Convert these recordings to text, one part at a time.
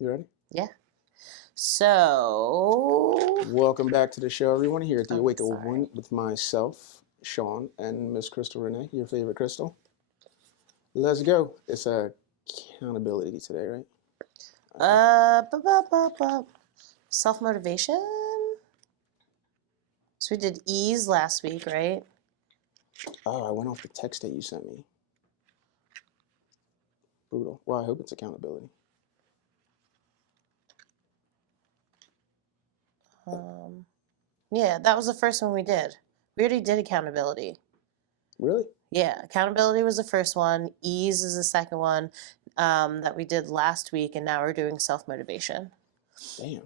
You ready? Yeah. So, Welcome back to the show, everyone. Here at the Oh, Awake sorry. One with myself, Sean, and Miss Crystal Renee, your favorite Crystal. Let's go. It's accountability today, right? Self-motivation. So we did ease last week, right? Oh, I went off the text that you sent me. Brutal. Well, I hope it's accountability. Yeah, that was the first one we did. We already did accountability. Really? Yeah, accountability was the first one. Ease is the second one that we did last week, and now we're doing self-motivation. Damn.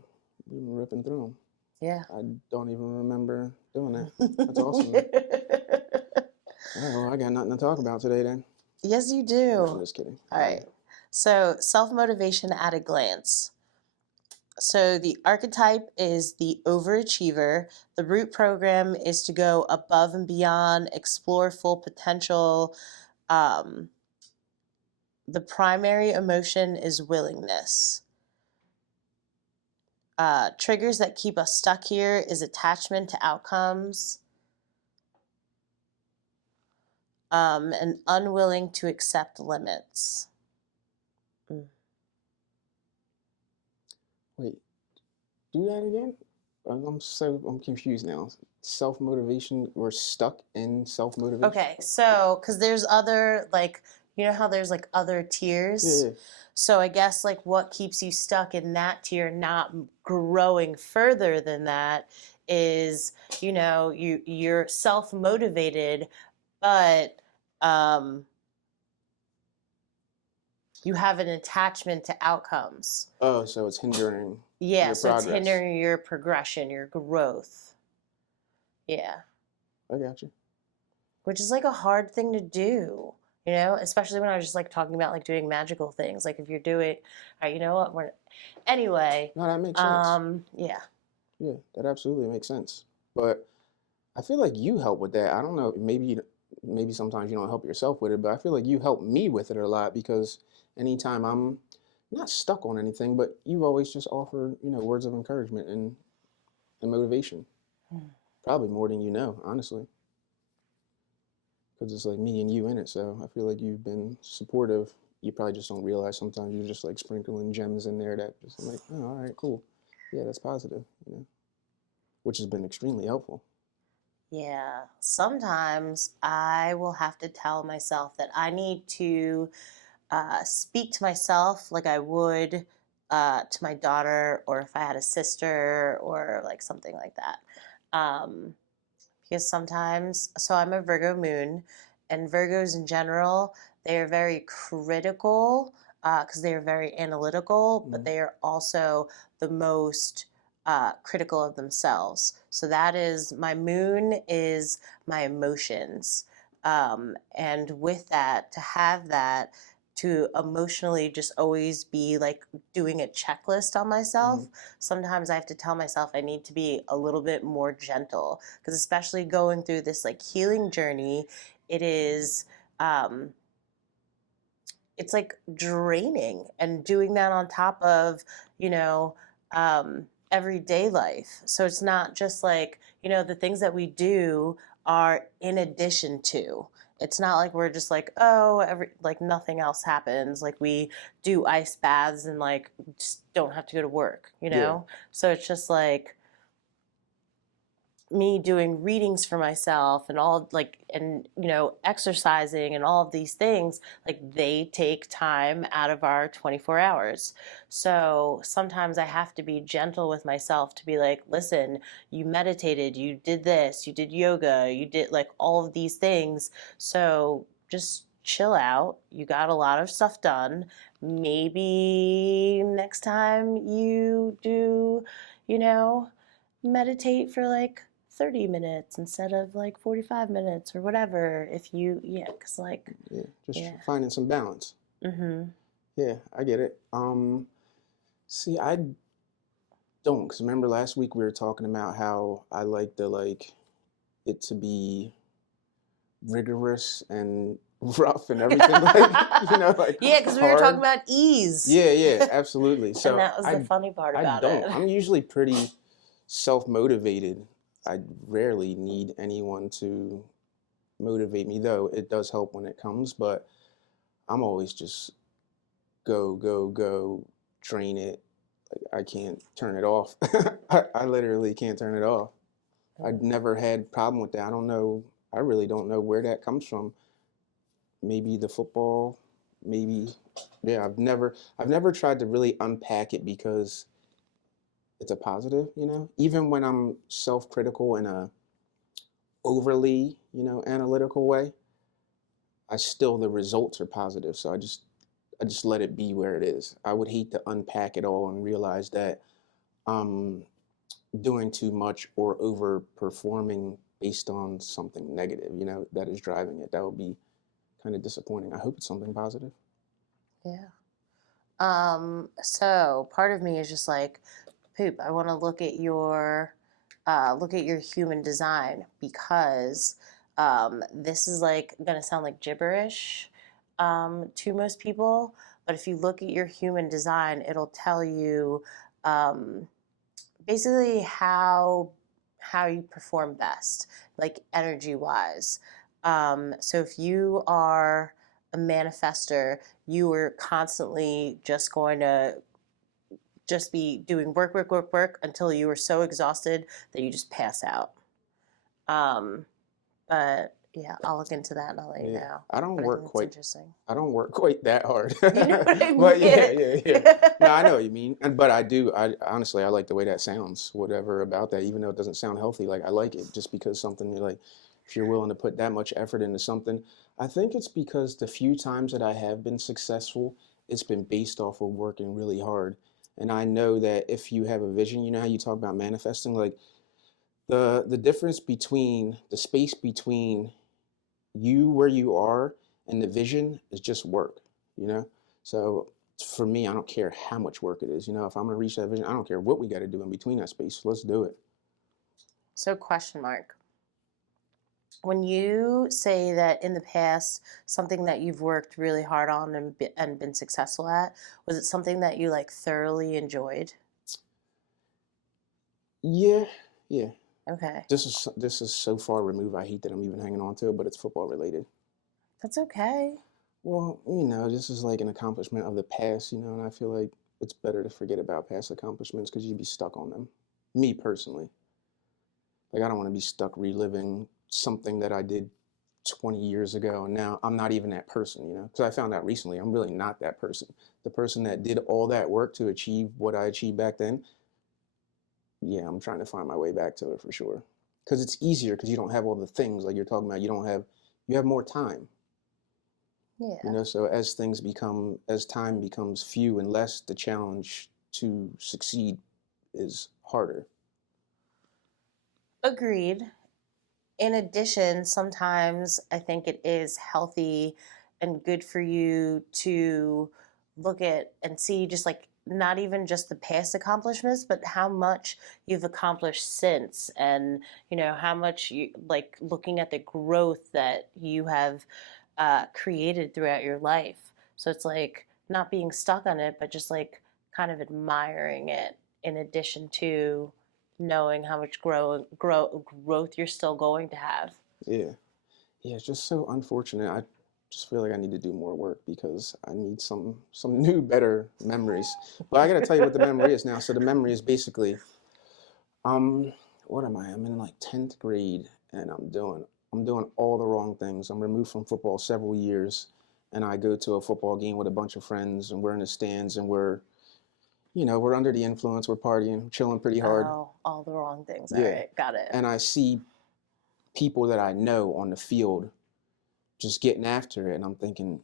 We've been ripping through them. Yeah. I don't even remember doing that. That's awesome. All right, well, I got nothing to talk about today then. Yes, you do. No, I'm just kidding. All right. So, self-motivation at a glance. So the archetype is the overachiever. The root program is to go above and beyond, explore full potential. The primary emotion is willingness. Triggers that keep us stuck here is attachment to outcomes, and unwilling to accept limits. Wait, do that again? I'm confused now. Self-motivation, we're stuck in self-motivation? Okay, so because there's other, like, you know how there's like other tiers? Yeah. So I guess like what keeps you stuck in that tier, not growing further than that, is, you know, you're self-motivated, but you have an attachment to outcomes. Oh, so it's hindering Yeah, your so it's progress. hindering your progression, your growth. Yeah. I got you. Which is like a hard thing to do, you know, especially when I was just like talking about like doing magical things. Like if you're doing, all right, you know what, we're, anyway. No, that makes sense. Yeah. Yeah, that absolutely makes sense. But I feel like you help with that. I don't know, maybe sometimes you don't help yourself with it, but I feel like you help me with it a lot because anytime I'm not stuck on anything, but you've always just offered, words of encouragement and motivation. Probably more than you know, honestly. Because it's like me and you in it, so I feel like you've been supportive. You probably just don't realize sometimes you're just like sprinkling gems in there that just like, oh, all right, cool. Yeah, that's positive, which has been extremely helpful. Yeah. Sometimes I will have to tell myself that I need to speak to myself like I would to my daughter, or if I had a sister or like something like that. Because sometimes, so I'm a Virgo moon, and Virgos in general, they are very critical because they are very analytical, but they are also the most critical of themselves. So that is, my moon is my emotions. And with that, to have that, to emotionally just always be like doing a checklist on myself. Sometimes I have to tell myself I need to be a little bit more gentle, because especially going through this like healing journey, it is it's like draining, and doing that on top of, you know, everyday life. So it's not just like, the things that we do are in addition to. It's not like we're just like, oh, like nothing else happens. Like we do ice baths and like just don't have to go to work, Yeah. So it's just like me doing readings for myself and all, like, and exercising and all of these things, like they take time out of our 24 hours. So sometimes I have to be gentle with myself to be like, listen, you meditated, you did this, you did yoga, you did like all of these things, so just chill out. You got a lot of stuff done. Maybe next time you do, meditate for like 30 minutes instead of like 45 minutes or whatever. If you, yeah, because like, Yeah, just yeah. finding some balance. Mm-hmm. Yeah, I get it. See, I don't, because remember last week we were talking about how I like it to be rigorous and rough and everything, like like Yeah, because we were talking hard. about ease. Yeah, yeah, absolutely. And So that was the I funny part I about don't. it. I'm usually pretty self-motivated. I rarely need anyone to motivate me, though it does help when it comes, but I'm always just go, go, go, train it. Like, I can't turn it off. I literally can't turn it off. I'd never had problem with that. I don't know. I really don't know where that comes from. Maybe the football, maybe. Yeah, I've never tried to really unpack it because it's a positive. Even when I'm self-critical in a overly, analytical way, the results are positive. So I just let it be where it is. I would hate to unpack it all and realize that I'm doing too much or overperforming based on something negative, that is driving it. That would be kind of disappointing. I hope it's something positive. Yeah. So part of me is just like, poop, I want to look at your human design because this is like gonna sound like gibberish to most people, but if you look at your human design, it'll tell you um, basically how you perform best, like energy wise. So if you are a manifester, you are constantly just going to just be doing work, work, work, work until you are so exhausted that you just pass out. Um, but yeah, I'll look into that and I'll let you Yeah, know. I don't But I work think that's quite. interesting. I don't work quite that hard. You know what I But yeah, mean? yeah, yeah. No, I know what you mean. But I do. I honestly, I like the way that sounds. Whatever about that, even though it doesn't sound healthy, like I like it just because something like if you're willing to put that much effort into something. I think it's because the few times that I have been successful, it's been based off of working really hard. And I know that if you have a vision, how you talk about manifesting, like the difference between the space between you where you are and the vision is just work, you know? So for me, I don't care how much work it is. If I'm gonna reach that vision, I don't care what we got to do in between that space. Let's do it. So, question mark. When you say that in the past, something that you've worked really hard on and been successful at, was it something that you like thoroughly enjoyed? Yeah, yeah. Okay. This is so far removed. I hate that I'm even hanging on to it, but it's football related. That's okay. Well, this is like an accomplishment of the past, and I feel like it's better to forget about past accomplishments because you'd be stuck on them. Me personally. Like, I don't want to be stuck reliving something that I did 20 years ago, and now I'm not even that person. Because I found out recently I'm really not that person. The person that did all that work to achieve what I achieved back then, yeah, I'm trying to find my way back to it for sure. Because it's easier because you don't have all the things like you're talking about. You have more time. Yeah. So as time becomes few and less, the challenge to succeed is harder. Agreed. In addition, sometimes I think it is healthy and good for you to look at and see just like not even just the past accomplishments, but how much you've accomplished since, and how much you like looking at the growth that you have created throughout your life. So it's like not being stuck on it, but just like kind of admiring it in addition to knowing how much growth you're still going to have. Yeah. Yeah, it's just so unfortunate. I just feel like I need to do more work because I need some new, better memories. But I gotta tell you what the memory is now. So the memory is basically, um, what am I? I'm in like 10th grade and I'm doing all the wrong things. I'm removed from football several years and I go to a football game with a bunch of friends and we're in the stands and we're under the influence, we're partying, chilling pretty hard. Oh, all the wrong things. All Yeah. right, got it. And I see people that I know on the field just getting after it and I'm thinking,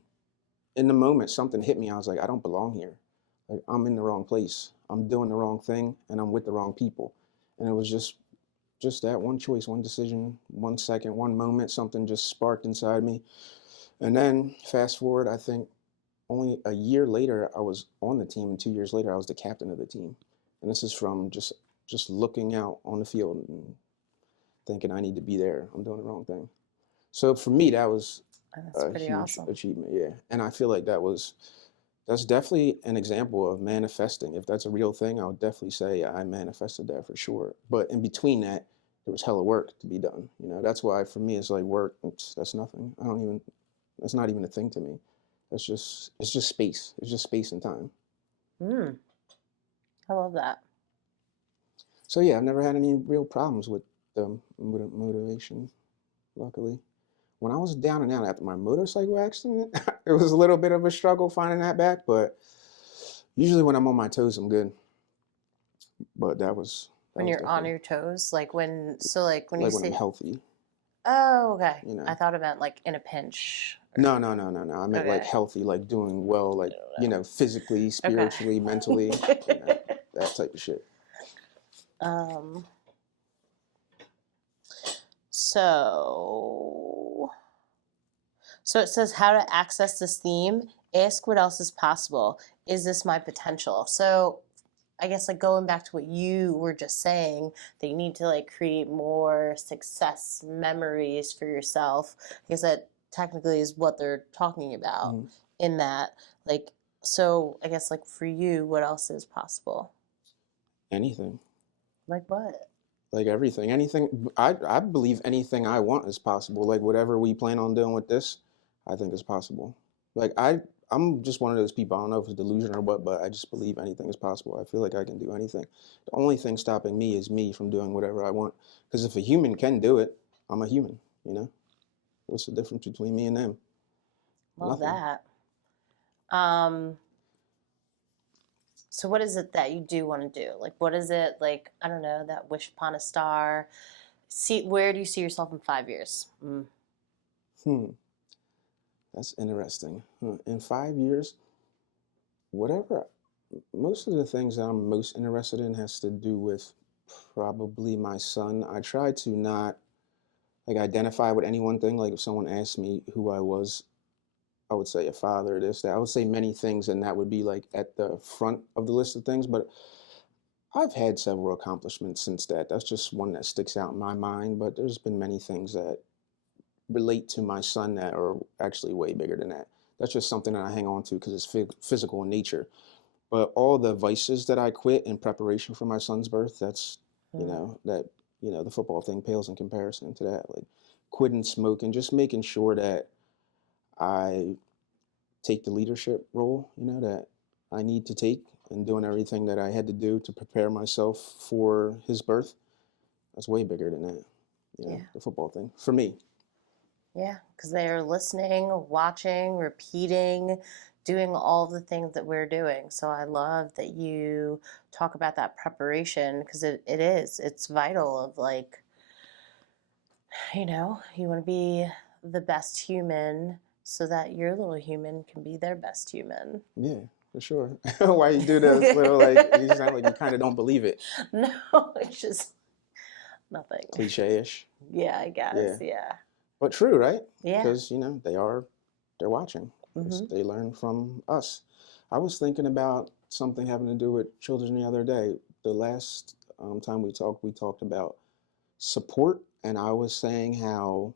in the moment something hit me. I was like, I don't belong here. Like, I'm in the wrong place. I'm doing the wrong thing and I'm with the wrong people. And it was just just that one choice, one decision, 1 second, one moment, something just sparked inside me. And then fast forward, I think only a year later, I was on the team, and 2 years later, I was the captain of the team. And this is from just looking out on the field and thinking I need to be there. I'm doing the wrong thing. So for me, that was And that's a pretty huge awesome. achievement. Yeah, and I feel like that's definitely an example of manifesting. If that's a real thing, I would definitely say I manifested that for sure. But in between that, there was hella work to be done. That's why for me, it's like work. That's nothing. I don't even. That's not even a thing to me. It's just space. It's just space and time. Mm, I love that. So yeah, I've never had any real problems with the motivation. Luckily, when I was down and out after my motorcycle accident, it was a little bit of a struggle finding that back. But usually when I'm on my toes, I'm good. But that When was you're on definitely your toes, like when you like when I'm say, healthy. oh, okay. You I know. thought it meant like in a pinch. Or, No, no, no, no, no. I meant like okay. healthy, like doing well, like physically, Okay. spiritually, mentally, that type of shit. um, so So it says how to access this theme. Ask what else is possible. Is this my potential? So I guess like going back to what you were just saying, that you need to like create more success memories for yourself. I guess that technically is what they're talking about Mhm. in that. Like, so I guess like for you, what else is possible? Anything. Like what? Like everything, anything. I believe anything I want is possible. Like whatever we plan on doing with this, I think is possible. Like I'm just one of those people. I don't know if it's delusion or what, but I just believe anything is possible. I feel like I can do anything. The only thing stopping me is me from doing whatever I want. Because if a human can do it, I'm a human. What's the difference between me and them? Love Nothing. that. Um, So what is it that you do want to do? Like what is it like, I don't know, that wish upon a star? See, where do you see yourself in 5 years? Mm. Hmm, that's interesting. In 5 years, whatever. Most of the things that I'm most interested in has to do with probably my son. I try to not like identify with any one thing. Like if someone asked me who I was, I would say a father, this, that. I would say many things, and that would be like at the front of the list of things. But I've had several accomplishments since that. That's just one that sticks out in my mind. But there's been many things that relate to my son that are actually way bigger than that. That's just something that I hang on to because it's physical in nature. But all the vices that I quit in preparation for my son's birth, that's, Mm. the football thing pales in comparison to that. Like quitting smoking, just making sure that I take the leadership role, that I need to take, and doing everything that I had to do to prepare myself for his birth. That's way bigger than that, Yeah. the football thing for me. Yeah, because they are listening, watching, repeating, doing all the things that we're doing. So I love that you talk about that preparation because it is. It's vital of like, you want to be the best human so that your little human can be their best human. Yeah, for sure. Why you do this little like you sound like you kind of don't believe it, No, it's just nothing. cliche-ish. Yeah, I guess. Yeah. Yeah. But true, right? Yeah. Because they're watching. Hmm. They learn from us. I was thinking about something having to do with children the other day. The last time we talked about support, and I was saying how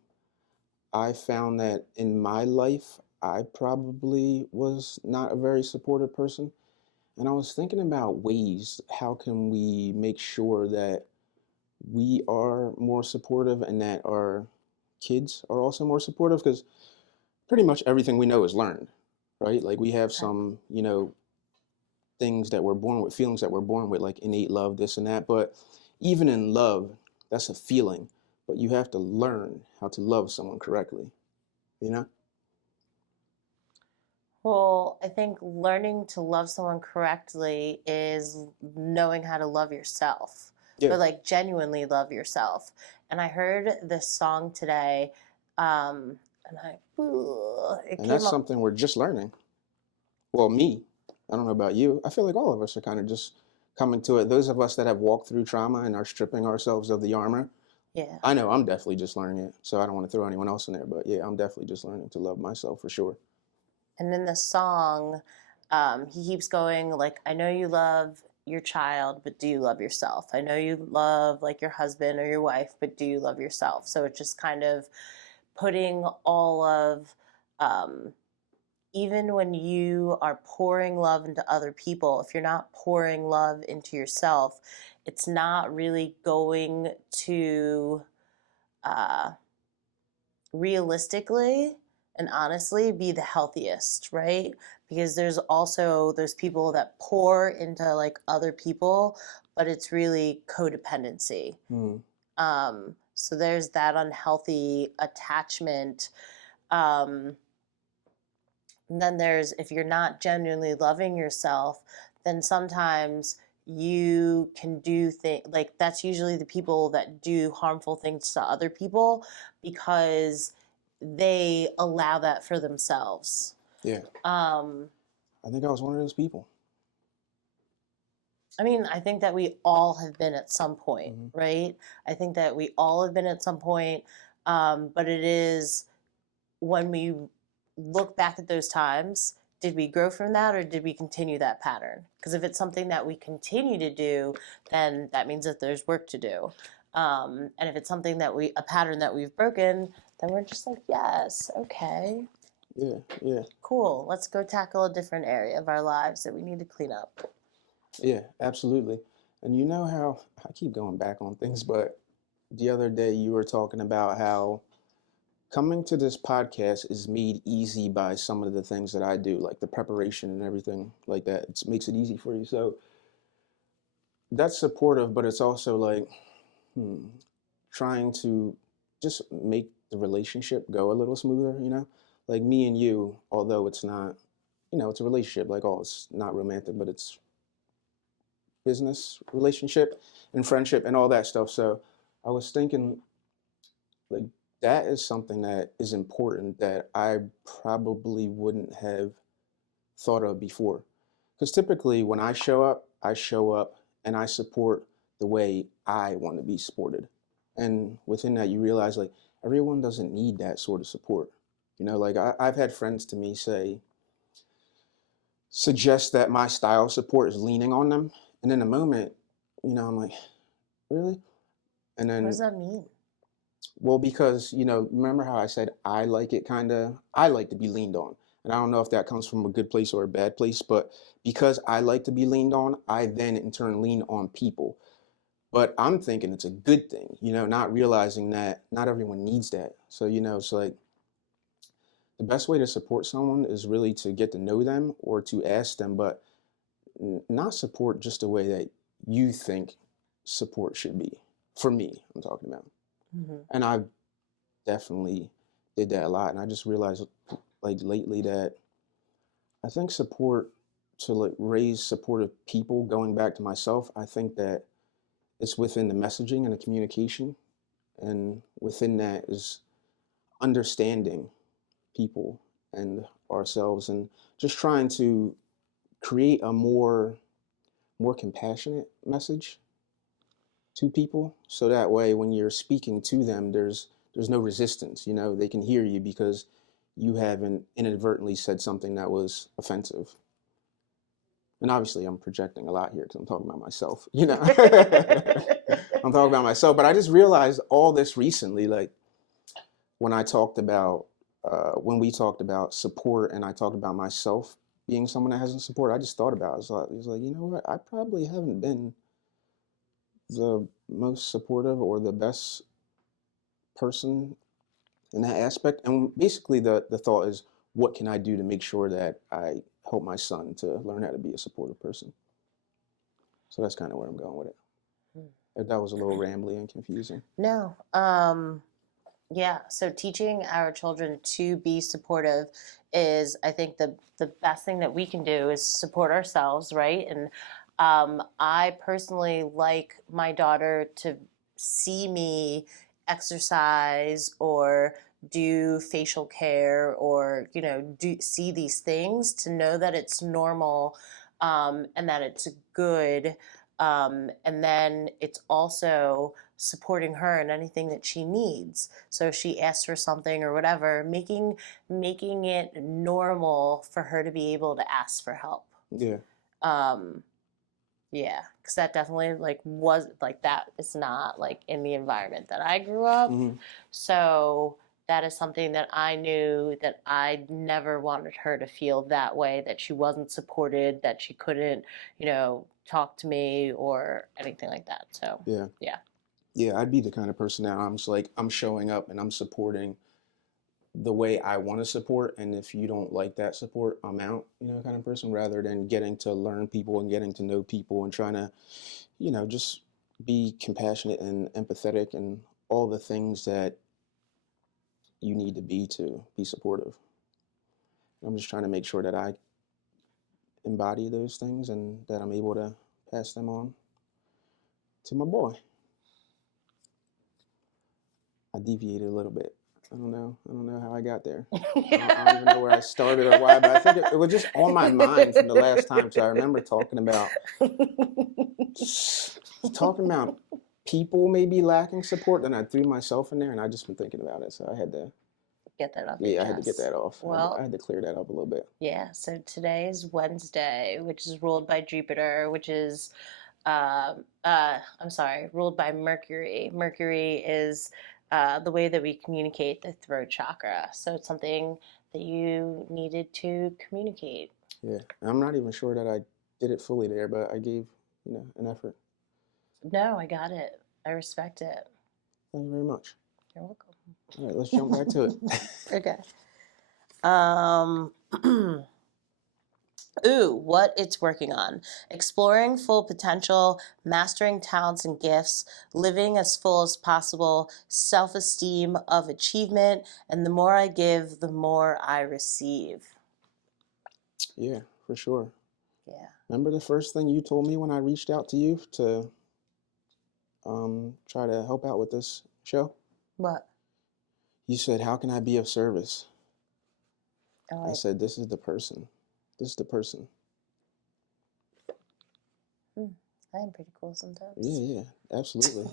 I found that in my life, I probably was not a very supportive person. And I was thinking about ways, how can we make sure that we are more supportive and that our kids are also more supportive? Because pretty much everything we know is learned, right? Like we have Okay. some, things that we're born with, feelings that we're born with, like innate love, this and that. But even in love, that's a feeling. But you have to learn how to love someone correctly, you know? Well, I think learning to love someone correctly is knowing how to love yourself, Yeah. but like genuinely love yourself. And I heard this song today, and it And that's came up. something we're just learning. Well, me, I don't know about you. I feel like all of us are kind of just coming to it. Those of us that have walked through trauma and are stripping ourselves of the armor, Yeah. I know I'm definitely just learning it, so I don't want to throw anyone else in there, but yeah, I'm definitely just learning to love myself for sure. And in the song, he keeps going like, I know you love your child, but do you love yourself? I know you love like your husband or your wife, but do you love yourself? So it's just kind of putting all of, um, even when you are pouring love into other people, if you're not pouring love into yourself, it's not really going to uh, realistically and honestly be the healthiest, right? Because there's also those people that pour into like other people, but it's really codependency. Hmm. So there's that unhealthy attachment. Um, and then there's, if you're not genuinely loving yourself, then sometimes you can do things like, that's usually the people that do harmful things to other people because they allow that for themselves. Yeah, Um, I think I was one of those people. I mean, I think that we all have been at some point, Hmm. right? I think that we all have been at some point, but it is when we look back at those times, did we grow from that or did we continue that pattern? Because if it's something that we continue to do, then that means that there's work to do. And if it's something that a pattern that we've broken, then we're just like, yes, okay, Yeah, yeah, cool. Let's go tackle a different area of our lives that we need to clean up. yeah, absolutely. And you know how I keep going back on things, but the other day you were talking about how coming to this podcast is made easy by some of the things that I do, like the preparation and everything like that. It makes it easy for you. So that's supportive, but it's also like, hmm, trying to just make the relationship go a little smoother, you know? Like me and you, although it's not, it's a relationship, like, oh, it's not romantic, but it's business relationship and friendship and all that stuff. So I was thinking, like, that is something that is important that I probably wouldn't have thought of before. Because typically when I show up and I support the way I want to be supported. And within that, you realize like everyone doesn't need that sort of support. Like I've had friends to me suggest that my style of support is leaning on them. And in a moment, I'm like, really? And What does then, that mean? well, because, remember how I said I like to be leaned on. And I don't know if that comes from a good place or a bad place, but because I like to be leaned on, I then in turn lean on people. But I'm thinking it's a good thing, not realizing that not everyone needs that. So, it's like the best way to support someone is really to get to know them or to ask them, but not support just the way that you think support should be. For me, I'm talking about. Mm-hmm. And I definitely did that a lot. And I just realized like lately that I think support to like raise supportive people, going back to myself, I think that it's within the messaging and the communication. And within that is understanding people and ourselves and just trying to create a more compassionate message to people so that way when you're speaking to them there's no resistance, they can hear you because you haven't inadvertently said something that was offensive. And obviously I'm projecting a lot here because I'm talking about myself. I'm talking about myself, but I just realized all this recently, like when I talked about when we talked about support and I talked about myself being someone that hasn't support, I just thought about it. So it's like, you know what, I probably haven't been the most supportive or the best person in that aspect. And basically, the thought is, what can I do to make sure that I help my son to learn how to be a supportive person? So that's kind of where I'm going with it. If that was a little rambly and confusing. No. Yeah, so teaching our children to be supportive is, I think, the best thing that we can do is support ourselves, right? And I personally like my daughter to see me exercise or do facial care or do see these things to know that it's normal, and that it's good, and then it's also supporting her in anything that she needs. So if she asks for something or whatever, making it normal for her to be able to ask for help. Yeah. Um, yeah, because that definitely like was like that is not like in the environment that I grew up. Mm-hmm. So that is something that I knew that I never wanted her to feel that way, that she wasn't supported, that she couldn't, talk to me or anything like that. So Yeah. yeah. Yeah, I'd be the kind of person that I'm just like, I'm showing up and I'm supporting the way I want to support. And if you don't like that support, I'm out, kind of person, rather than getting to learn people and getting to know people and trying to, just be compassionate and empathetic and all the things that you need to be supportive. I'm just trying to make sure that I embody those things and that I'm able to pass them on to my boy. I deviated a little bit. I don't know. I don't know how I got there. I don't even know where I started or why, but I think it was just on my mind from the last time. So I remember talking about people maybe lacking support. Then I threw myself in there, and I just been thinking about it. So I had to, Get that off your yeah, I had to get chest. that off. I Well, had to clear that up a little bit. yeah, so today is Wednesday, which is ruled by Jupiter, which is I'm sorry, ruled by Mercury. Mercury is the way that we communicate the throat chakra. So it's something that you needed to communicate. Yeah, I'm not even sure that I did it fully there, but I gave, an effort. No, I got it. I respect it. Thank you very much. You're welcome. All right, let's jump back to it. Okay. Um, Ooh, what it's working on. Exploring full potential, mastering talents and gifts, living as full as possible, self esteem of achievement, and the more I give, the more I receive. Yeah, for sure. Yeah. Remember the first thing you told me when I reached out to you to try to help out with this show? What? You said, "How can I be of service?" I Oh, said, "This is the person. This is the person." I am pretty cool Yeah, sometimes. yeah, absolutely.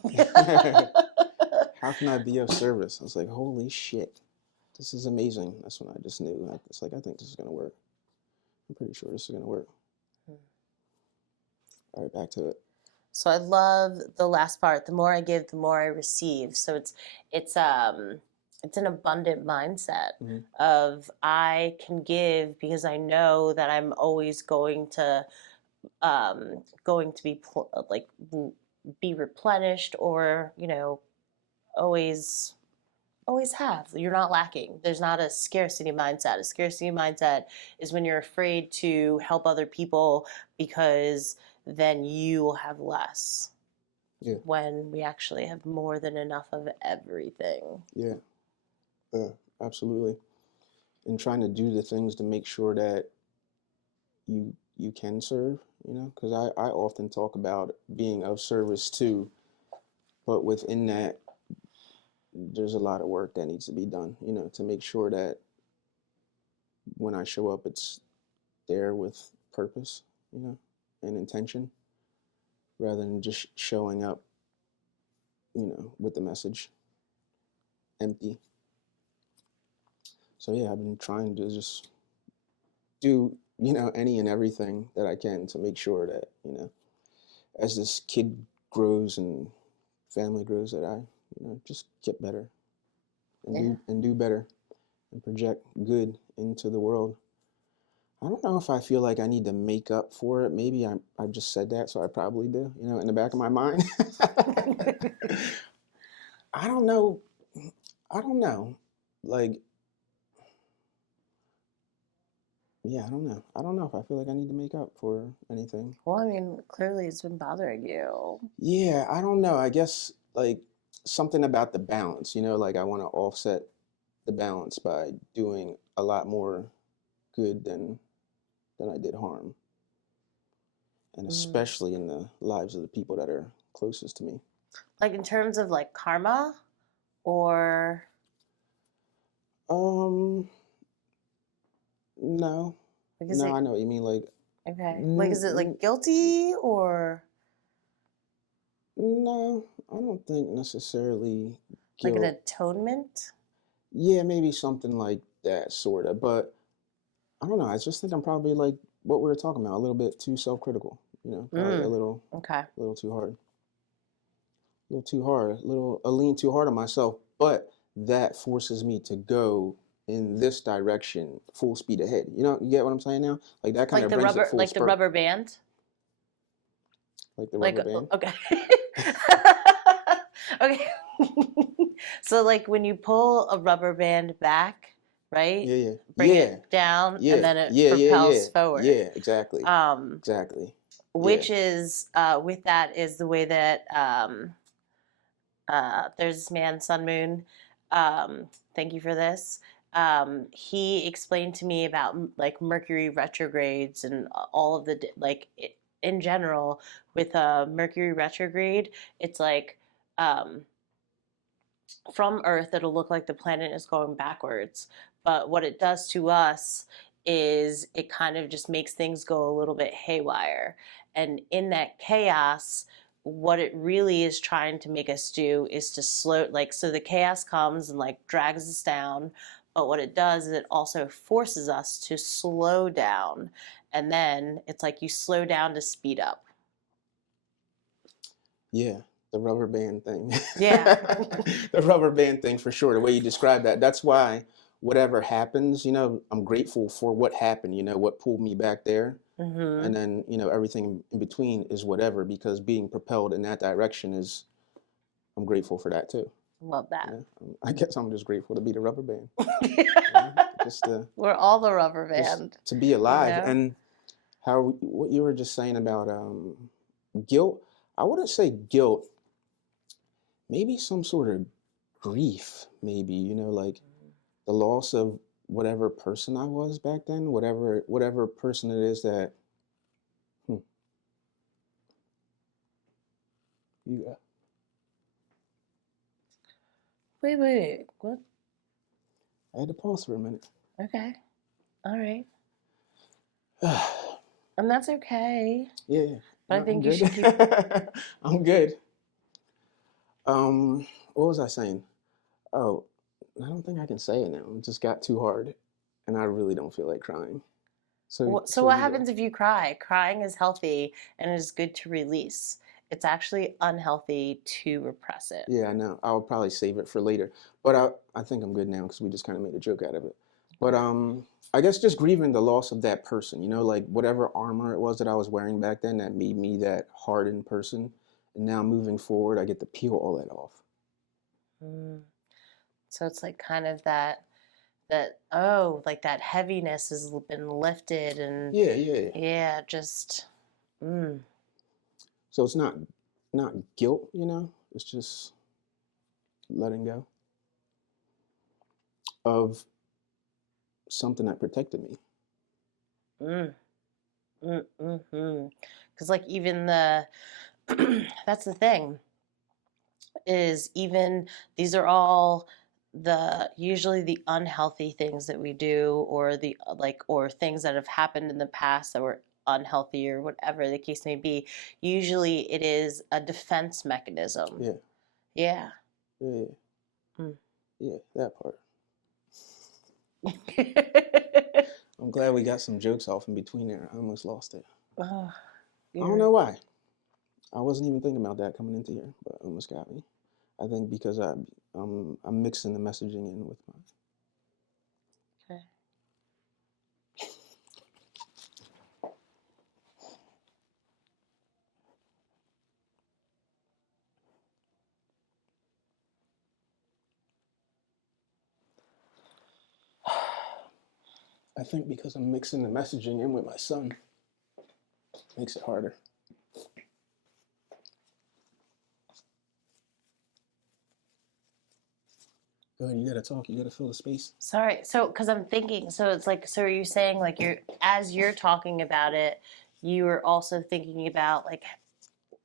How can I be of service? I was like, "Holy shit, this is amazing." That's when I just knew. It's like, I think this is gonna work. I'm pretty sure this is gonna work. All right, back to it. So I love the last part. The more I give, the more I receive. So it's an abundant mindset Mm-hmm. of I can give because I know that I'm always going to be like be replenished, or always have. You're not lacking. There's not a scarcity mindset. A scarcity mindset is when you're afraid to help other people because then you will have less, Yeah, when we actually have more than enough of everything. yeah, absolutely. And trying to do the things to make sure that you can serve, because I often talk about being of service too, but within that, there's a lot of work that needs to be done, to make sure that when I show up, it's there with purpose, and intention, rather than just showing up, with the message empty. So yeah, I've been trying to just do, any and everything that I can to make sure that, as this kid grows and family grows, that I, just get better and Yeah. do better and project good into the world. I don't know if I feel like I need to make up for it. Maybe I just said that, so I probably do, in the back of my mind. I don't know. I don't know. Like, yeah, I don't know. I don't know if I feel like I need to make up for anything. Well, I mean, clearly it's been bothering you. Yeah, I don't know. I guess like something about the balance, like I want to offset the balance by doing a lot more good than I did harm, and Mm. especially in the lives of the people that are closest to me. Like in terms of like karma, or Um, no, like is no, I it know what you mean. Like, okay? Like mm, is it mm, like guilty or No, I don't think necessarily Like an guilt. atonement? Yeah, maybe something like that, sort of. But I don't know. I just think I'm probably like what we were talking about, a little bit too self-critical. Probably Mm, okay. a little too hard, a little too hard, a lean too hard on myself. But that forces me to go in this direction, full speed ahead. You get what I'm saying now? Like that kind of brings it full Like the spurt, rubber band? like the Like, rubber band. okay. Okay. So, like, when you pull a rubber band back, right? Yeah, yeah, Bring yeah, it down and yeah, then it yeah, yeah, yeah, propels forward. yeah. Exactly, Um, exactly. Yeah, which is, with that, is the way that there's this man, Sun Moon. Thank you for this. He explained to me about like Mercury retrogrades and all of the in general with Mercury retrograde. It's like um, from Earth, it'll look like the planet is going backwards. But what it does to us is it kind of just makes things go a little bit haywire. And in that chaos, what it really is trying to make us do is to slow, like, so the chaos comes and like drags us down. But what it does is it also forces us to slow down. And then it's like you slow down to speed up. yeah. The rubber band thing. Yeah. The rubber band thing for sure. The way you describe that. That's why whatever happens, I'm grateful for what happened. What pulled me back there, Mm-hmm. and then everything in between is whatever. Because being propelled in that direction is, I'm grateful for that too. Love that. Yeah, I guess I'm just grateful to be the rubber band. You know, just to We're all the rubber just band, to be you alive. know? And what you were just saying about guilt. I wouldn't say guilt. Maybe some sort of grief. Maybe like the loss of whatever person I was back then. Whatever person it is that. Hmm, you, Wait. What? I had to pause for a minute. Okay. All right. Yeah, And that's okay. yeah. But I I'm think you good. should keep. I'm good. What was I saying? Oh, I don't think I can say it now. It just got too hard, and I really don't feel like crying. So, So what you go. happens if you cry? Crying is healthy and it is good to release. It's actually unhealthy to repress it. Yeah, I know. I'll probably save it for later, but I think I'm good now because we just kind of made a joke out of it. But I guess just grieving the loss of that person. Like whatever armor it was that I was wearing back then that made me that hardened person, and now moving forward, I get to peel all that off. Mm. So it's like kind of that oh, like that heaviness has been lifted and Yeah, yeah. yeah, just mm, So it's not guilt. It's just letting go of something that protected me. mm, mm. Because like even the that's the thing is even these are all the usually the unhealthy things that we do or the like or things that have happened in the past that were unhealthy or whatever the case may be. Usually it is a defense mechanism. Yeah, Yeah. yeah, Mm. yeah. That part. I'm glad we got some jokes off in between there. I almost lost it. Oh, I don't you're know why. I wasn't even thinking about that coming into here, but it almost got me. I think because I'm mixing the messaging in with my. okay. I think because I'm mixing the messaging in with my son, makes it harder. Go ahead, you gotta talk. You gotta fill the space. Sorry. So, because I'm thinking, so it's like, so are you saying like as you're talking about it, you were also thinking about like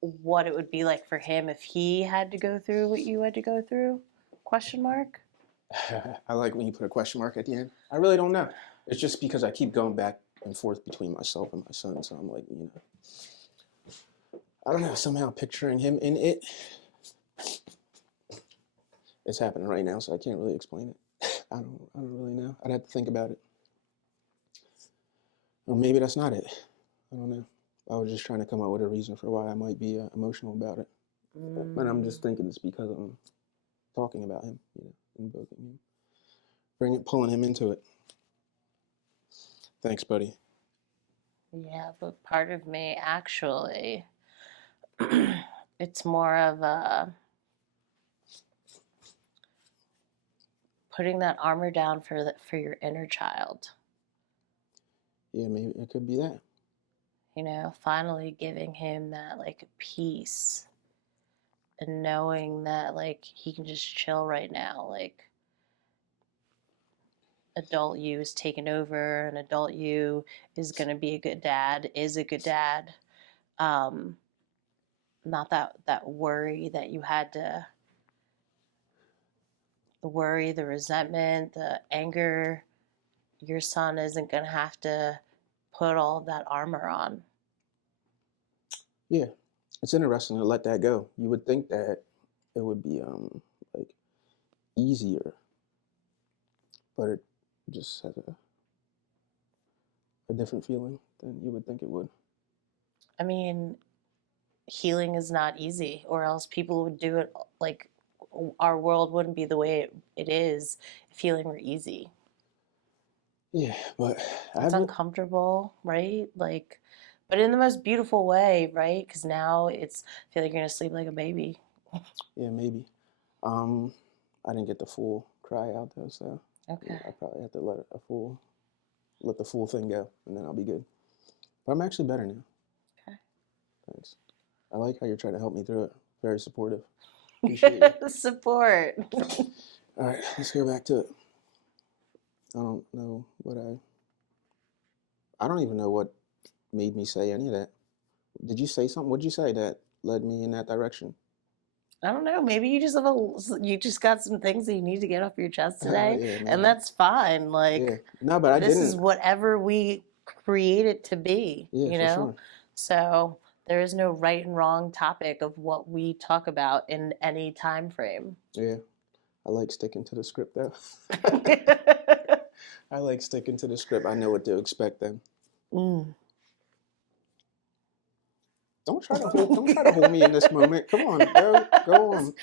what it would be like for him if he had to go through what you had to go through? Question mark. I like when you put a question mark at the end. I really don't know. It's just because I keep going back and forth between myself and my son. So I'm like, I don't know, somehow picturing him in it. It's happening right now, so I can't really explain it. I don't really know. I'd have to think about it. Or maybe that's not it. I don't know. I was just trying to come up with a reason for why I might be emotional about it. But I'm Mm, just thinking it's because I'm talking about him, invoking him, pulling him into it. Thanks, buddy. yeah, but part of me actually, it's more of a putting that armor down for your inner child. Yeah, maybe it could be that. Finally giving him that like peace and knowing that like he can just chill right now. Like adult you is taken over, and adult you is gonna be a good dad, is a good dad. Um, Not that worry that you had to, the worry, the resentment, the anger. Your son isn't gonna have to put all of that armor on. Yeah, it's interesting to let that go. You would think that it would be like easier, but it just has a different feeling than you would think it would. I mean, healing is not easy, or else people would do it like our world wouldn't be the way it is if healing were easy. Yeah, but I It's haven't. uncomfortable, right? Like, but in the most beautiful way, right? Because now I feel like you're gonna sleep like a baby. Yeah, maybe. Um, I didn't get the full cry out though, so yeah, Okay. I probably have to let the full thing go, and then I'll be good. But I'm actually better now. Thanks. I like how you're trying to help me through it. Very supportive. Appreciate you. Okay. Support. All right, let's go back to it. I don't know what I don't even know what made me say any of that. Did you say something? What'd you say that led me in that direction? I don't know. Maybe you just got some things that you need to get off your chest today, Yeah, and maybe. that's fine. Yeah. Like, No, but I this is didn't. whatever we create it to be, Yeah, you for know? sure. So there is no right and wrong topic of what we talk about in any time frame. Yeah. I like sticking to the script though. I like sticking to the script. I know what to expect then. Mm. Don't try to hold me in this moment. Come on, go on.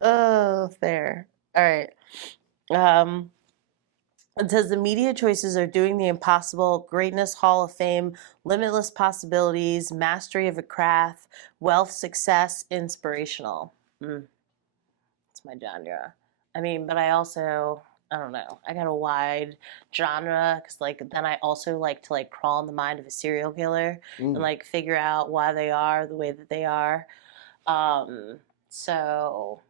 Oh, fair. All right. Um, it says the media choices are doing the impossible, greatness, Hall of Fame, limitless possibilities, mastery of a craft, wealth, success, inspirational. Mm, that's my genre. I mean, but I also, I don't know. I got a wide genre because, like, then I also like to like crawl in the mind of a serial killer and Mm, like figure out why they are the way that they are. Um, so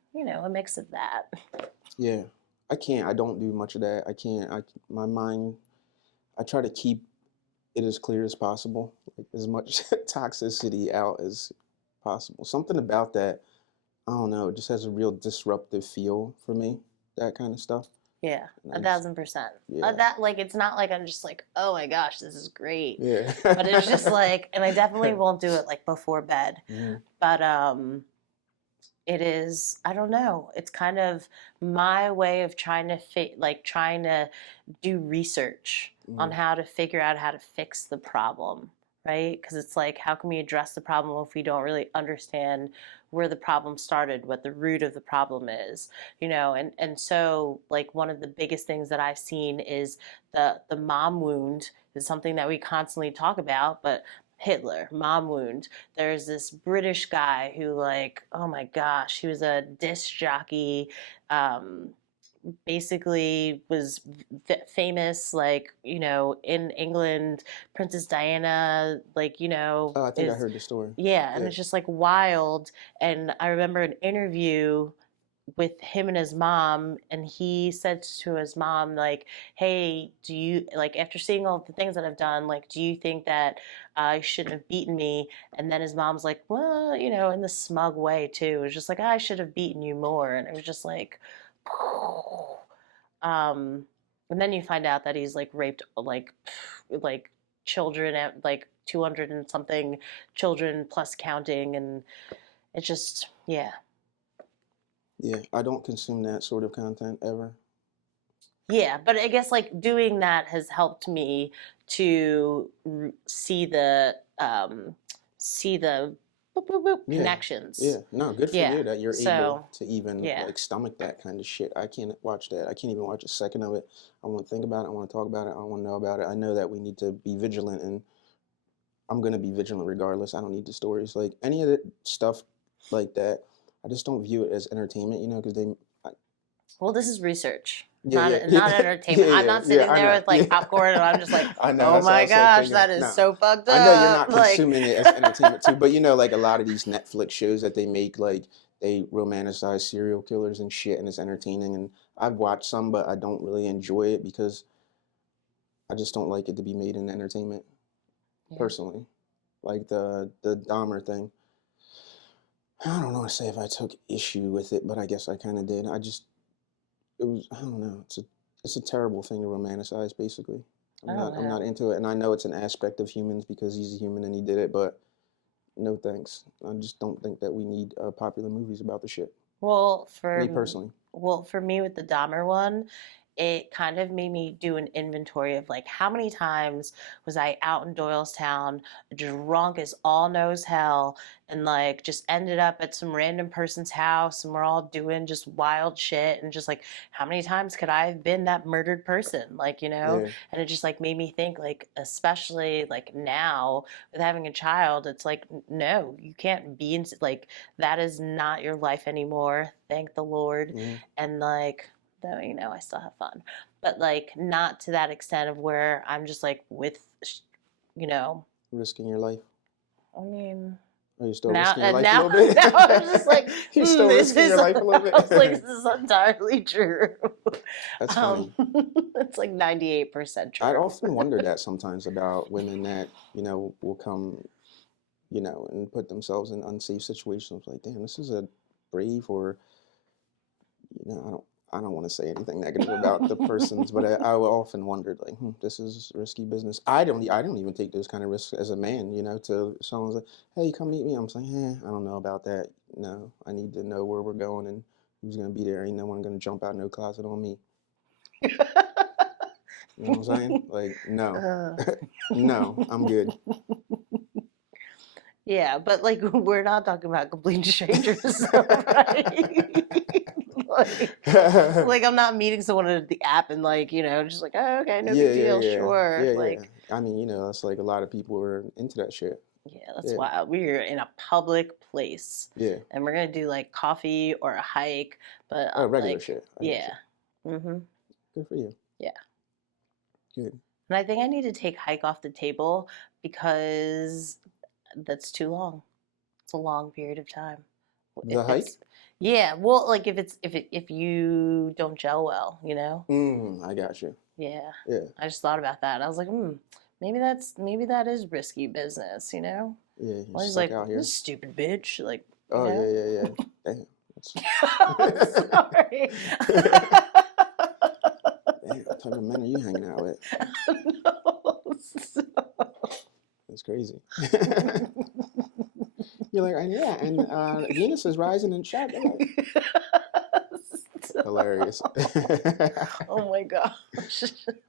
a mix of that. yeah. I can't. I don't do much of that. I can't. My mind. I try to keep it as clear as possible, like as much toxicity out as possible. Something about that, I don't know, it just has a real disruptive feel for me, that kind of stuff. Yeah, And a I just, thousand percent. yeah, That like it's not like I'm just like, oh my gosh, this is great. yeah. But it's just like, and I definitely won't do it like before bed. Mhm. But it is, I don't know, it's kind of my way of trying to do research on Mhm. how to figure out how to fix the problem, right? Because it's like, how can we address the problem if we don't really understand where the problem started, what the root of the problem is, and so like one of the biggest things that I've seen is the mom wound is something that we constantly talk about, but Hitler, mom wound. There's this British guy who, like, oh my gosh, he was a disc jockey. Um, Basically was famous, like, in England. Princess Diana, like, Oh, I think I is, heard the story. yeah, and Yeah. it's just like wild. And I remember an interview with him and his mom, and he said to his mom, like, hey, do you, like, after seeing all the things that I've done, like, do you think that you shouldn't have beaten me? And then his mom's like, well, in the smug way too, it was just like, I should have beaten you more. And it was just like um and then you find out that he's like raped like children at like 200 and something children plus counting, and it just, yeah. Yeah, I don't consume that sort of content ever. Yeah, but I guess like doing that has helped me to see the boop, boop, boop, Yeah, yeah. connections. No, good for Yeah. you that you're able So, to even yeah. like stomach that kind of shit. I can't watch that. I can't even watch a second of it. I want to think about it. I want to talk about it. I want to know about it. I know that we need to be vigilant, and I'm gonna be vigilant regardless. I don't need the stories. Like any of the stuff like that, I just don't view it as entertainment, because I, Well, this is research, yeah, not yeah, not yeah, entertainment. yeah, I'm yeah, not yeah. sitting I there know, with yeah, like popcorn and I'm just like, I know. oh That's what I my was like gosh, thinking. that is No, so fucked I know you're up. not Like, consuming it as entertainment too, but like a lot of these Netflix shows that they make, like they romanticize serial killers and shit, and it's entertaining. And I've watched some, but I don't really enjoy it because I just don't like it to be made in entertainment yeah. personally. Like the Dahmer thing. I don't know to say if I took issue with it, but I guess I kind of did. It was, I don't know. It's a terrible thing to romanticize. Basically, Oh I'm not yeah. into it, and I know it's an aspect of humans because he's a human and he did it. But no thanks. I just don't think that we need popular movies about the shit. Well, Me personally. for me with the Dahmer one, it kind of made me do an inventory of like how many times was I out in Doylestown, drunk as all knows hell, and like just ended up at some random person's house and we're all doing just wild shit, and just like how many times could I have been that murdered person, like, Yeah. and it just like made me think, like, especially like now with having a child, it's like, no, you can't be in, like, that is not your life anymore, thank the Lord. Hmm. And like, though, I still have fun, but like not to that extent of where I'm just like with, you know, Risking your life. I mean, Are you still now risking your and life a now little bit? now I'm just like, You still this risking is, your I life a little was like, this bit? is entirely true. That's um funny. it's like 98% I'd true. often wonder that sometimes about women that, will come, and put themselves in unsafe situations. Like, damn, this is a brave or, I don't want to say anything negative about the persons, but I will often wonder, like, this is risky business. I don't even take those kind of risks as a man, to someone's like, hey, come meet me. I'm saying, I don't know about that. No, I need to know where we're going and who's going to be there. Ain't no one going to jump out no closet on me. You know what I'm saying? Like, no, uh, no, I'm good. yeah, but like we're not talking about complete strangers, right? like, like I'm not meeting someone at the app and like, just like, oh, okay, no Yeah, big yeah, deal, yeah, sure. yeah, yeah. Like, I mean, it's like a lot of people are into that shit. yeah, that's Yeah, wild. We're in a public place yeah. and we're gonna do like coffee or a hike, but Oh, regular like, shit. I got yeah. you. Mm-hmm. Good for you. Yeah. Good. And I think I need to take hike off the table because that's too long. It's a long period of time. The If hike? it's, yeah, well, like if you don't gel well. I got you. Yeah. Yeah, I just thought about that. I was like, maybe that is risky business. yeah. You're Well, he's stuck like, out here. this stupid bitch, like, you Oh, yeah, know. yeah, yeah. Damn. Sorry. Damn, what type of men are you hanging out with? No, That's crazy. You're like, and yeah, and Venus is rising in Shaq. Hilarious. oh my gosh.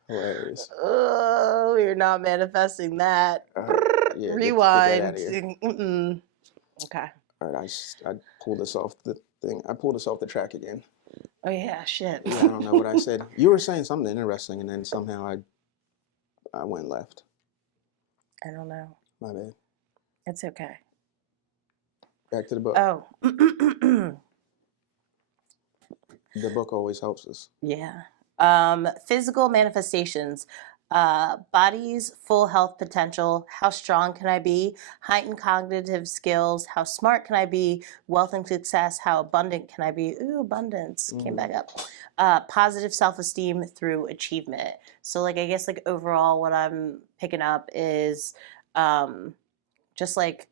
Hilarious. Oh, you're not manifesting that. Uh, yeah, get that out Rewind. of here. Mm-mm. Okay. All right, I pulled us off the thing. I pulled us off the track again. Oh yeah, shit. Yeah, I don't know what I said. You were saying something interesting, and then somehow I went left. I don't know. My bad. It's okay. Back to the book. Oh. The book always helps us. yeah. Physical manifestations. Body's full health potential. How strong can I be? Heightened cognitive skills. How smart can I be? Wealth and success. How abundant can I be? Ooh, abundance came back up. Positive self-esteem through achievement. So, like, I guess, like, overall, what I'm picking up is just like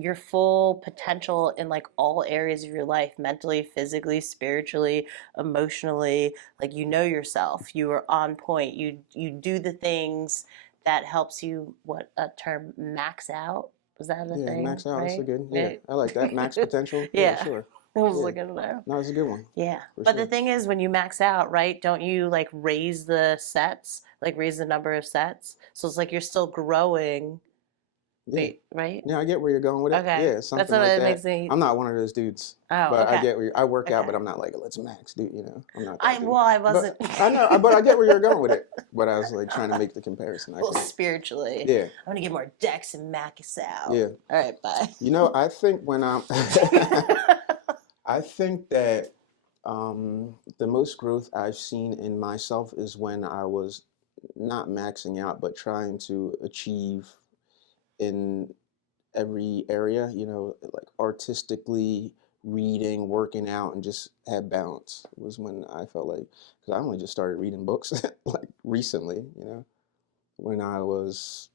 your full potential in like all areas of your life, mentally, physically, spiritually, emotionally. Like, yourself, you are on point, you do the things that helps you, what a term, max out. Was that a Yeah, thing, max out. That's a right? good. Yeah, Right. I like that. Max potential. Yeah, Yeah. sure. I was Yeah, looking there. no, it's a good one Yeah. for But the sure. thing is, when you max out, right, don't you like raise the sets, like raise the number of sets? So it's like you're still growing. Yeah. Wait, right? Yeah, I get where you're going with it. Okay. Yeah, That's something what like it that. makes me. I'm not one of those dudes, Oh, but I okay. get where I work out, Okay. but I'm not like let's max, dude. You know, I'm not I that dude. well, I wasn't. But I know, but I get where you're going with it. But I was like trying to make the comparison. I Well, can. spiritually, Yeah, I'm gonna get more decks and max out. yeah. All right, bye. You know, I think when I'm, I think that the most growth I've seen in myself is when I was not maxing out, but trying to achieve in every area, you know, like artistically, reading, working out, and just had balance was when I felt like, because I only just started reading books like recently, you know, when I was,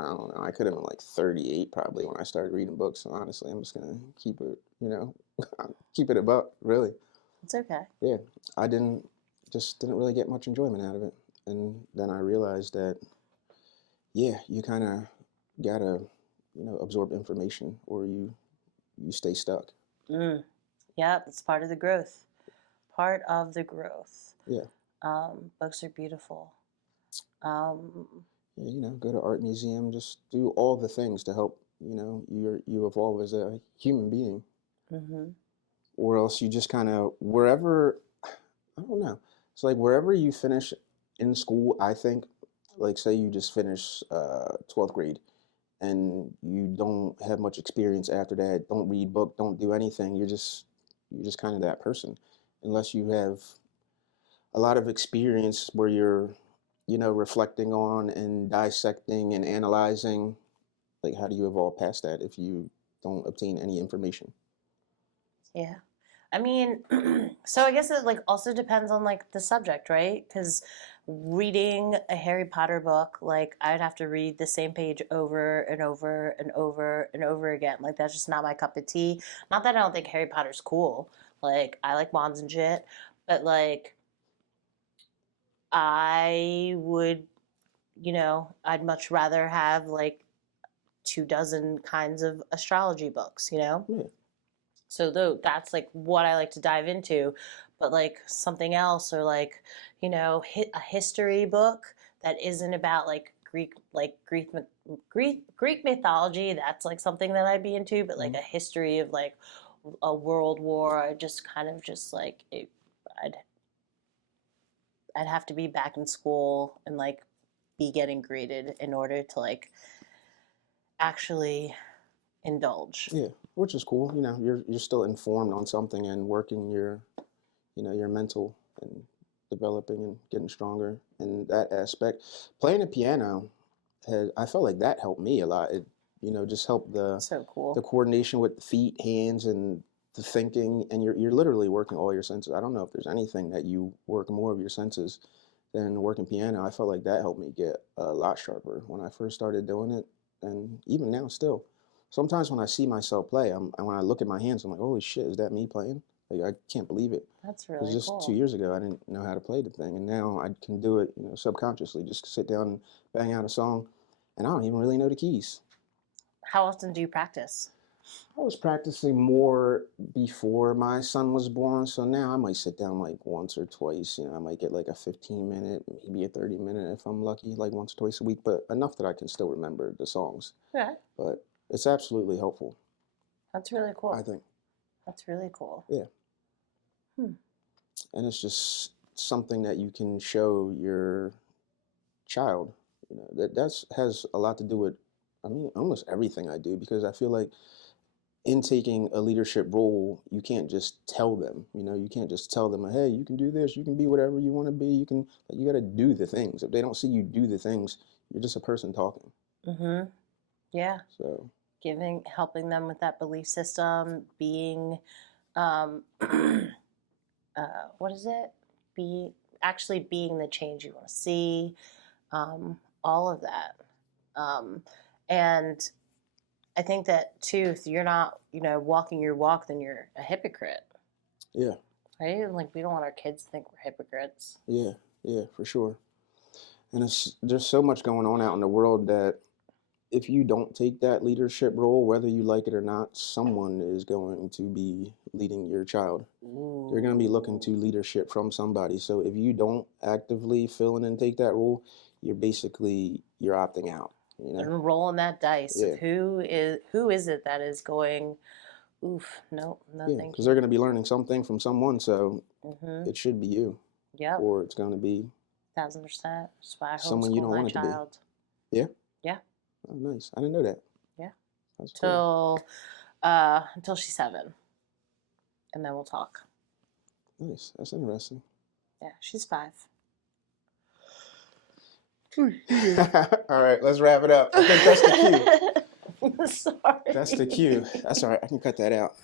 I don't know, I could have been like 38 probably when I started reading books. So honestly, I'm just gonna keep it, you know, keep it about really. It's okay. Yeah, I just didn't really get much enjoyment out of it. And then I realized that, yeah, you kind of gotta, you know, absorb information or you stay stuck. Mm. Yeah, it's part of the growth. Part of the growth. Yeah, Books are beautiful. Um, yeah, you know, go to art museum, just do all the things to help, you know, you evolve as a human being. mhm. Or else you just kind of wherever, I don't know. It's like wherever you finish in school, I think, like say you just finish 12th grade and you don't have much experience after that, don't read book, don't do anything, you're just kind of that person. Unless you have a lot of experience where you're, you know, reflecting on and dissecting and analyzing, like how do you evolve past that if you don't obtain any information? Yeah. I mean, so I guess it like also depends on like the subject, right? Because reading a Harry Potter book, like I'd have to read the same page over and over and over and over again. Like that's just not my cup of tea. Not that I don't think Harry Potter's cool. Like I like wands and shit, but like I would, I'd much rather have like 2 dozen kinds of astrology books, you know? Yeah. So though that's like what I like to dive into, but like something else or like, a history book that isn't about Greek mythology, that's like something that I'd be into, but like Mhm. a history of like a world war, I just kind of just like I'd I'd have to be back in school and like be getting graded in order to like actually indulge. Yeah, which is cool. You know, you're still informed on something and working your, you know, your mental and developing and getting stronger in that aspect. Playing the piano has, I felt like that helped me a lot. It, you know, just helped So the cool. coordination with the feet, hands, and the thinking, and you're literally working all your senses. I don't know if there's anything that you work more of your senses than working piano. I felt like that helped me get a lot sharper when I first started doing it, and even now still. Sometimes when I see myself play, and when I look at my hands, I'm like, holy shit, is that me playing? Like I can't believe it. That's Because really just two cool. years ago, I didn't know how to play the thing, and now I can do it, you know, subconsciously. Just sit down and bang out a song, and I don't even really know the keys. How often do you practice? I was practicing more before my son was born, so now I might sit down like once or twice. You know, I might get like a 15 minute, maybe a 30 minute if I'm lucky, like once or twice a week, but enough that I can still remember the songs. Okay. But it's absolutely helpful, That's really I cool. think. That's really cool. Yeah. Hmm. And it's just something that you can show your child. You know, that's has a lot to do with, I mean, almost everything I do because I feel like in taking a leadership role, you can't just tell them, you know, you can't just tell them, hey, you can do this, you can be whatever you want to be, you can, like, you got to do the things. If they don't see you do the things, you're just a person talking. Mm-hmm. Yeah. So, Helping them with that belief system, being, what is it? Be actually being the change you want to see, all of that. Um, and I think that too, if you're not, walking your walk, then you're a hypocrite, yeah, right? Like we don't want our kids to think we're hypocrites. yeah, yeah, for sure. And it's there's so much going on out in the world that if you don't take that leadership role, whether you like it or not, someone is going to be leading your child. They're going to be looking to Ooh. leadership from somebody. So if you don't actively fill in and take that role, you're opting out, you know? And rolling that dice of Yeah. who is it that is going, oof, no, Yeah, thank because you. they're going to be learning something from someone, so Mm-hmm. it should be you, Yep, or it's going to be 1000%. That's why I someone you homeschool don't my want it to be. child. Yeah? Yeah, Oh, nice. I didn't know that. yeah. That's cool. Until she's 7, and then we'll talk. Nice. That's interesting. Yeah, she's 5. All right, let's wrap it up. I think that's the cue. Sorry. That's the cue. That's all right. I can cut that out.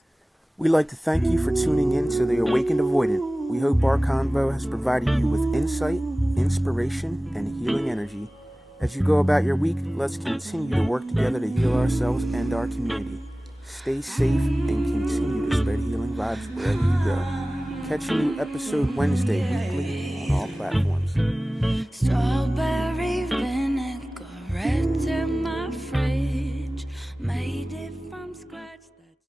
We'd like to thank you for tuning in to The Awakened Avoidant. We hope our convo has provided you with insight, inspiration, and healing energy. As you go about your week, let's continue to work together to heal ourselves and our community. Stay safe and continue to spread healing vibes wherever you go. Catch a new episode Wednesday weekly on all platforms. Strawberry vinegar in my fridge, made it from scratch.